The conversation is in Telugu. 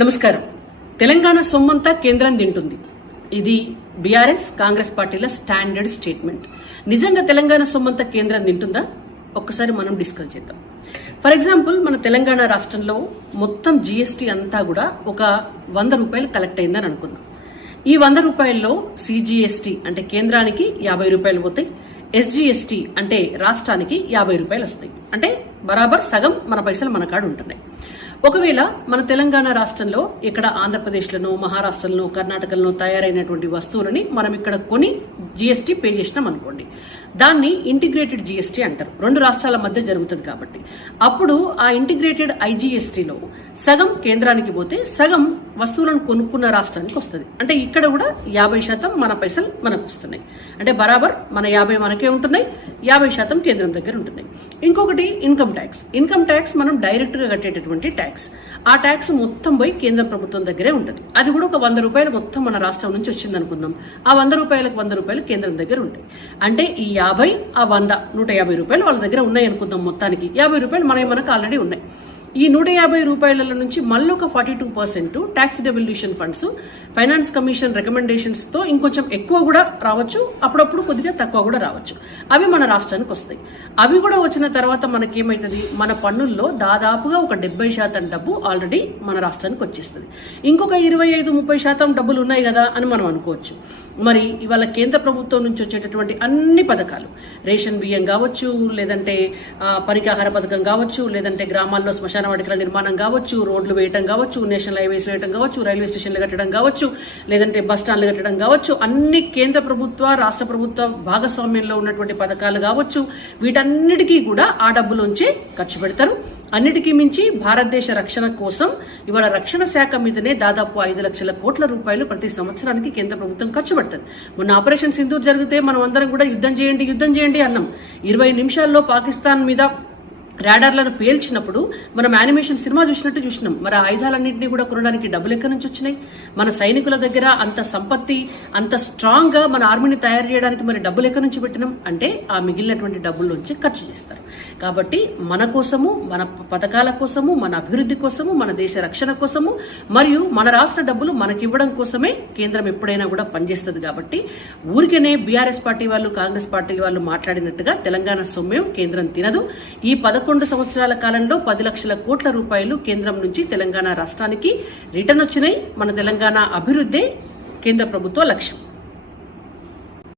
నమస్కారం. తెలంగాణ సొమ్మంతా కేంద్రం తింటుంది. ఇది బీఆర్ఎస్ కాంగ్రెస్ పార్టీల స్టాండర్డ్ స్టేట్మెంట్. నిజంగా తెలంగాణ సొమ్మంతా కేంద్రం తింటుందా? ఒక్కసారి మనం డిస్కస్ చేద్దాం. ఫర్ ఎగ్జాంపుల్, మన తెలంగాణ రాష్ట్రంలో మొత్తం జీఎస్టీ అంతా కూడా ఒక 100 రూపాయలు కలెక్ట్ అయిందని అనుకుందాం. ఈ 100 రూపాయల్లో సిజిఎస్టీ అంటే కేంద్రానికి 50 రూపాయలు పోతాయి, ఎస్జిఎస్టీ అంటే రాష్ట్రానికి 50 రూపాయలు వస్తాయి. అంటే బరాబర్ సగం మన పైసలు మన కాడ ఉంటున్నాయి. ఒకవేళ మన తెలంగాణ రాష్ట్రంలో ఇక్కడ ఆంధ్రప్రదేశ్లోనో మహారాష్ట్రలో కర్ణాటకలో తయారైనటువంటి వస్తువులని మనం ఇక్కడ కొని జీఎస్టీ పే చేసినాం అనుకోండి, దాన్ని ఇంటిగ్రేటెడ్ జీఎస్టీ అంటారు. 2 రాష్ట్రాల మధ్య జరుగుతుంది కాబట్టి అప్పుడు ఆ ఇంటిగ్రేటెడ్ ఐజీఎస్టీలో సగం కేంద్రానికి పోతే సగం వస్తువులను కొనుక్కున్న రాష్ట్రానికి వస్తుంది. అంటే ఇక్కడ కూడా 50% మన పైసలు మనకు వస్తున్నాయి. అంటే బరాబర్ మన 50 మనకే ఉంటున్నాయి, 50% కేంద్రం దగ్గర ఉంటున్నాయి. ఇంకొకటి ఇన్కమ్ ట్యాక్స్. ఇన్కమ్ ట్యాక్స్ మనం డైరెక్ట్ గా కట్టేటటువంటి ట్యాక్స్. ఆ ట్యాక్స్ మొత్తం పోయి కేంద్ర ప్రభుత్వం దగ్గరే ఉంటుంది. అది కూడా ఒక 100 రూపాయలు మొత్తం మన రాష్ట్రం నుంచి వచ్చింది అనుకుందాం. ఆ 100 రూపాయలకు 100 రూపాయలు కేంద్రం దగ్గర ఉంటాయి. అంటే ఈ 50 ఆ 100 150 రూపాయలు వాళ్ళ దగ్గర ఉన్నాయి అనుకుందాం. మొత్తానికి 50 రూపాయలు మనకు ఆల్రెడీ ఉన్నాయి. ఈ 150 రూపాయల నుంచి మళ్ళీ ఒక 42% tax devolution funds, finance commission recommendations తో ఇంకొంచెం ఎక్కువ కూడా రావచ్చు, అప్పుడప్పుడు కొద్దిగా తక్కువ కూడా రావచ్చు. అవి మన రాష్ట్రానికి వస్తాయి. అవి కూడా వచ్చిన తర్వాత మనకేమైతుంది, మన పన్నుల్లో దాదాపుగా ఒక 70% డబ్బు ఆల్రెడీ మన రాష్ట్రానికి వచ్చేస్తుంది. ఇంకొక 25-30% డబ్బులు ఉన్నాయి కదా అని మనం అనుకోవచ్చు. మరి ఇవాళ కేంద్ర ప్రభుత్వం నుంచి వచ్చేటటువంటి అన్ని పథకాలు, రేషన్ బియ్యం కావచ్చు, లేదంటే పరికాహార పథకం కావచ్చు, లేదంటే గ్రామాల్లో శ్మశాన వాటికల నిర్మాణం కావచ్చు, రోడ్లు వేయటం కావచ్చు, నేషనల్ హైవేస్ వేయటం కావచ్చు, రైల్వే స్టేషన్లు కట్టడం కావచ్చు, లేదంటే బస్ స్టాండ్లు కట్టడం కావచ్చు, అన్ని కేంద్ర ప్రభుత్వ రాష్ట్ర ప్రభుత్వ భాగస్వామ్యంలో ఉన్నటువంటి పథకాలు కావచ్చు. వీటన్నిటికీ కూడా ఆ డబ్బులోంచే ఖర్చు పెడతారు. అన్నిటికీ మించి భారతదేశ రక్షణ కోసం ఇవాళ రక్షణ శాఖ మీదనే దాదాపు 5 లక్షల కోట్ల రూపాయలు ప్రతి సంవత్సరానికి కేంద్ర ప్రభుత్వం ఖర్చు పెడుతుంది. మొన్న ఆపరేషన్ సింధూర్ జరిగితే మనం అందరం కూడా యుద్ధం చేయండి అన్నాం. 20 నిమిషాల్లో పాకిస్తాన్ మీద రాడార్లను పేల్చినప్పుడు మనం యానిమేషన్ సినిమా చూసినాం. మరి ఆయుధాలన్నింటినీ కూడా కొనడానికి డబ్బులు ఎక్కడి నుంచి వచ్చినాయి? మన సైనికుల దగ్గర అంత సంపత్తి, అంత స్ట్రాంగ్ గా మన ఆర్మీని తయారు చేయడానికి మరి డబ్బులు ఎక్కడి నుంచి పెట్టినాం? అంటే ఆ మిగిలినటువంటి డబ్బుల్లోంచి ఖర్చు చేస్తారు. కాబట్టి మన కోసము, మన పథకాల కోసము, మన అభివృద్ధి కోసము, మన దేశ రక్షణ కోసము, మరియు మన రాష్ట్ర డబ్బులు మనకివ్వడం కోసమే కేంద్రం ఎప్పుడైనా కూడా పనిచేస్తుంది. కాబట్టి ఊరికేనే బీఆర్ఎస్ పార్టీ వాళ్ళు, కాంగ్రెస్ పార్టీ వాళ్ళు మాట్లాడినట్టుగా తెలంగాణ సొమ్యం కేంద్రం తినదు. ఈ 11 సంవత్సరాల కాలంలో 10 లక్షల కోట్ల రూపాయలు కేంద్రం నుంచి తెలంగాణ రాష్ట్రానికి రిటర్న్ వచ్చినాయి. మన తెలంగాణ అభివృద్ధి కేంద్ర ప్రభుత్వ లక్ష్యం.